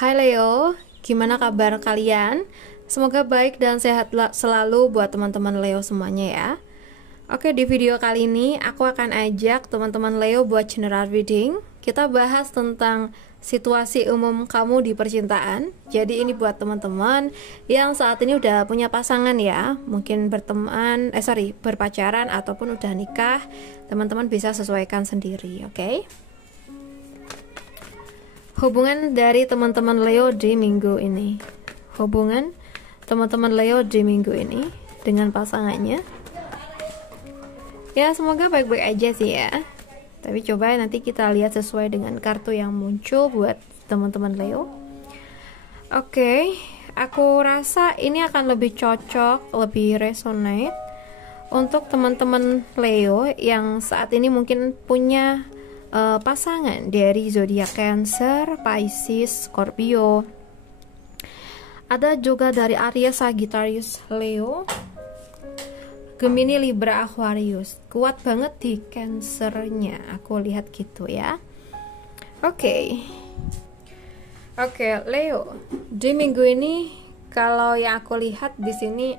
Hai Leo, gimana kabar kalian? Semoga baik dan sehat selalu buat teman-teman Leo semuanya ya. Oke, di video kali ini aku akan ajak teman-teman Leo buat general reading. Kita bahas tentang situasi umum kamu di percintaan. Jadi ini buat teman-teman yang saat ini udah punya pasangan ya, mungkin berpacaran ataupun udah nikah. Teman-teman bisa sesuaikan sendiri, oke? Hubungan dari teman-teman Leo di minggu ini. Hubungan teman-teman Leo di minggu ini dengan pasangannya. Ya, semoga baik-baik aja sih ya. Tapi coba nanti kita lihat sesuai dengan kartu yang muncul buat teman-teman Leo. Oke, aku rasa ini akan lebih cocok, lebih resonate untuk teman-teman Leo yang saat ini mungkin punya pasangan dari zodiak Cancer, Pisces, Scorpio. Ada juga dari Aries, Sagittarius, Leo, Gemini, Libra, Aquarius. Kuat banget di Cancernya, aku lihat gitu ya. Oke, Leo, di minggu ini kalau yang aku lihat di sini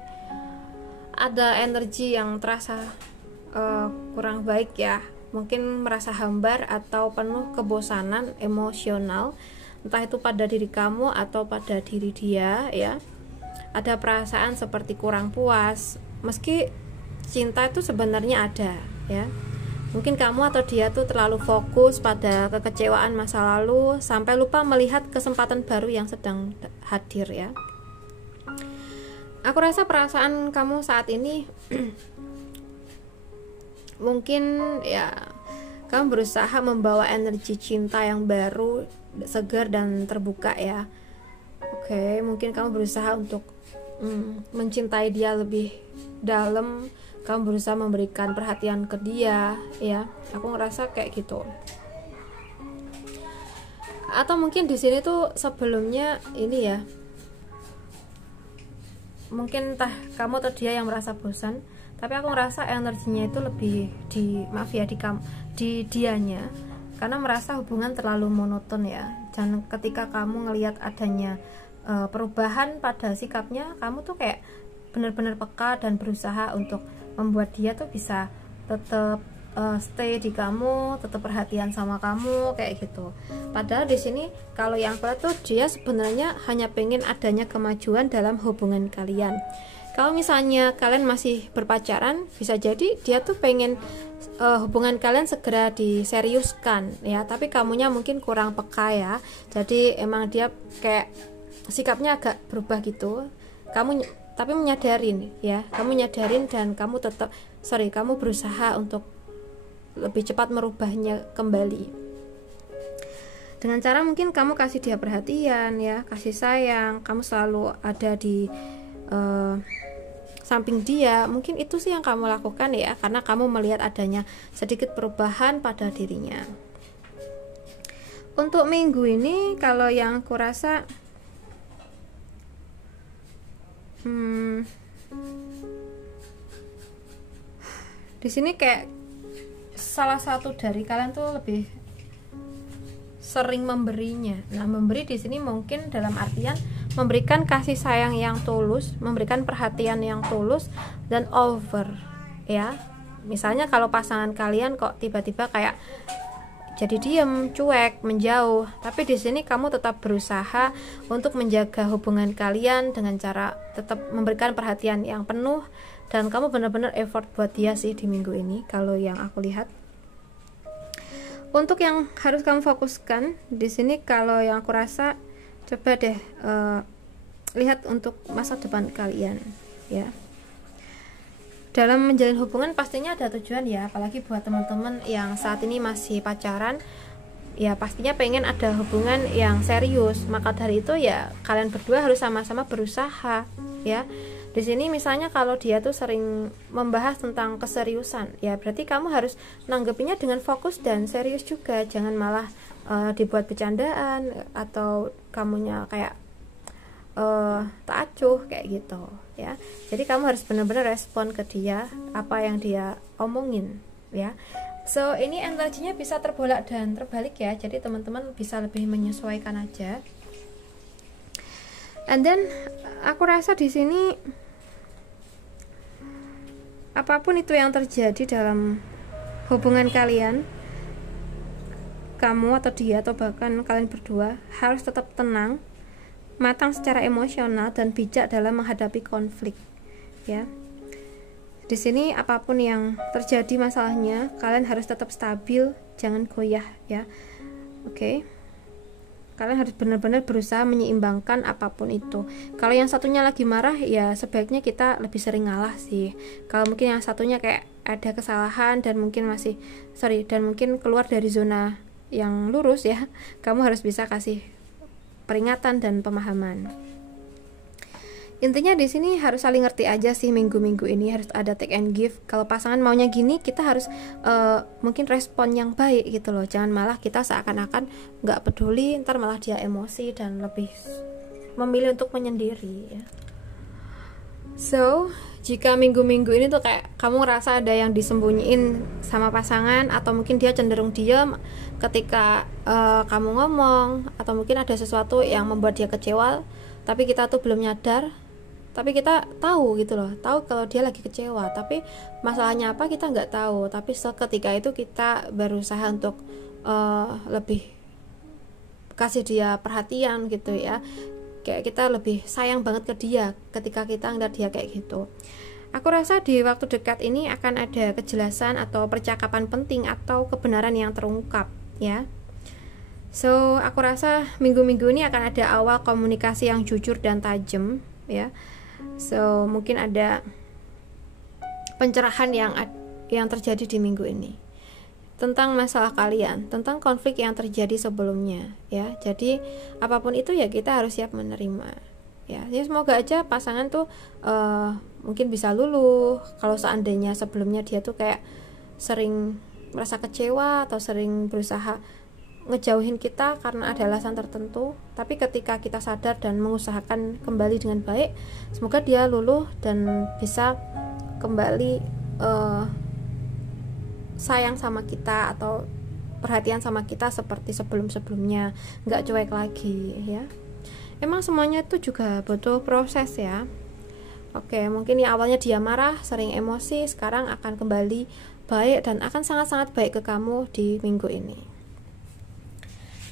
ada energi yang terasa kurang baik ya. Mungkin merasa hambar atau penuh kebosanan emosional, entah itu pada diri kamu atau pada diri dia ya. Ada perasaan seperti kurang puas, meski cinta itu sebenarnya ada ya. Mungkin kamu atau dia tuh terlalu fokus pada kekecewaan masa lalu sampai lupa melihat kesempatan baru yang sedang hadir ya. Aku rasa perasaan kamu saat ini mungkin ya kamu berusaha membawa energi cinta yang baru, segar dan terbuka ya. Oke, mungkin kamu berusaha untuk mencintai dia lebih dalam. Kamu berusaha memberikan perhatian ke dia ya. Aku ngerasa kayak gitu. Atau mungkin di sini tuh sebelumnya ini ya, mungkin entah kamu atau dia yang merasa bosan, tapi aku ngerasa energinya itu lebih di dianya, karena merasa hubungan terlalu monoton ya. Dan ketika kamu ngelihat adanya perubahan pada sikapnya, kamu tuh kayak benar-benar peka dan berusaha untuk membuat dia tuh bisa tetap stay di kamu, tetap perhatian sama kamu kayak gitu. Padahal di sini kalau yang aku lihat tuh dia sebenarnya hanya pengen adanya kemajuan dalam hubungan kalian. Kalau misalnya kalian masih berpacaran, bisa jadi dia tuh pengen hubungan kalian segera diseriuskan ya, tapi kamunya mungkin kurang peka ya. Jadi emang dia kayak sikapnya agak berubah gitu. Tapi menyadarin ya, kamu nyadarin dan kamu berusaha untuk lebih cepat merubahnya kembali. Dengan cara mungkin kamu kasih dia perhatian ya, kasih sayang, kamu selalu ada di samping dia. Mungkin itu sih yang kamu lakukan ya, karena kamu melihat adanya sedikit perubahan pada dirinya. Untuk minggu ini kalau yang aku rasa di sini kayak salah satu dari kalian tuh lebih sering memberinya. Nah, memberi di sini mungkin dalam artian memberikan kasih sayang yang tulus, memberikan perhatian yang tulus dan over ya. Misalnya kalau pasangan kalian kok tiba-tiba kayak jadi diem, cuek, menjauh, tapi di sini kamu tetap berusaha untuk menjaga hubungan kalian dengan cara tetap memberikan perhatian yang penuh, dan kamu benar-benar effort buat dia sih di minggu ini kalau yang aku lihat. Untuk yang harus kamu fokuskan di sini, kalau yang aku rasa, coba deh lihat untuk masa depan kalian ya. Dalam menjalin hubungan pastinya ada tujuan ya, apalagi buat teman-teman yang saat ini masih pacaran ya, pastinya pengen ada hubungan yang serius. Maka dari itu ya kalian berdua harus sama-sama berusaha ya. Di sini misalnya kalau dia tuh sering membahas tentang keseriusan, ya berarti kamu harus nanggepinnya dengan fokus dan serius juga. Jangan malah dibuat bercandaan atau kamunya kayak tak acuh kayak gitu ya. Jadi kamu harus benar-benar respon ke dia apa yang dia omongin ya. So ini energinya bisa terbolak dan terbalik ya, jadi teman-teman bisa lebih menyesuaikan aja. And then aku rasa di sini apapun itu yang terjadi dalam hubungan kalian, kamu atau dia atau bahkan kalian berdua harus tetap tenang, matang secara emosional dan bijak dalam menghadapi konflik, ya. Di sini apapun yang terjadi masalahnya, kalian harus tetap stabil, jangan goyah, ya. Oke. Kalian harus benar-benar berusaha menyeimbangkan apapun itu. Kalau yang satunya lagi marah, ya sebaiknya kita lebih sering ngalah sih. Kalau mungkin yang satunya kayak ada kesalahan dan mungkin mungkin keluar dari zona yang lurus, ya, kamu harus bisa kasih peringatan dan pemahaman. Intinya di sini harus saling ngerti aja sih. Minggu-minggu ini harus ada take and give. Kalau pasangan maunya gini, kita harus mungkin respon yang baik gitu loh. Jangan malah kita seakan-akan nggak peduli, ntar malah dia emosi dan lebih memilih untuk menyendiri, ya. So, jika minggu-minggu ini tuh kayak kamu ngerasa ada yang disembunyiin sama pasangan, atau mungkin dia cenderung diam ketika kamu ngomong, atau mungkin ada sesuatu yang membuat dia kecewa, tapi kita tuh belum nyadar, tapi kita tahu gitu loh, tahu kalau dia lagi kecewa, tapi masalahnya apa kita nggak tahu, tapi seketika itu kita berusaha untuk lebih kasih dia perhatian gitu, ya, kayak kita lebih sayang banget ke dia ketika kita ngeliat dia kayak gitu. Aku rasa di waktu dekat ini akan ada kejelasan atau percakapan penting atau kebenaran yang terungkap, ya. So, aku rasa minggu-minggu ini akan ada awal komunikasi yang jujur dan tajam, ya. So, mungkin ada pencerahan yang terjadi di minggu ini tentang masalah kalian, tentang konflik yang terjadi sebelumnya, ya. Jadi, apapun itu ya kita harus siap menerima, ya. Jadi semoga aja pasangan tuh mungkin bisa luluh. Kalau seandainya sebelumnya dia tuh kayak sering merasa kecewa atau sering berusaha ngejauhin kita karena ada alasan tertentu, tapi ketika kita sadar dan mengusahakan kembali dengan baik, semoga dia luluh dan bisa kembali sayang sama kita atau perhatian sama kita seperti sebelum-sebelumnya, nggak cuek lagi, ya. Emang semuanya itu juga butuh proses, ya. Oke, mungkin ya awalnya dia marah, sering emosi, sekarang akan kembali baik dan akan sangat-sangat baik ke kamu di minggu ini.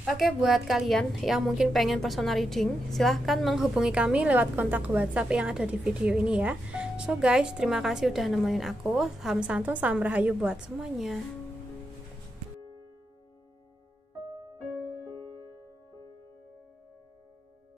Oke, buat kalian yang mungkin pengen personal reading, silahkan menghubungi kami lewat kontak WhatsApp yang ada di video ini, ya. So guys, terima kasih udah nemenin aku. Salam santun, salam rahayu buat semuanya.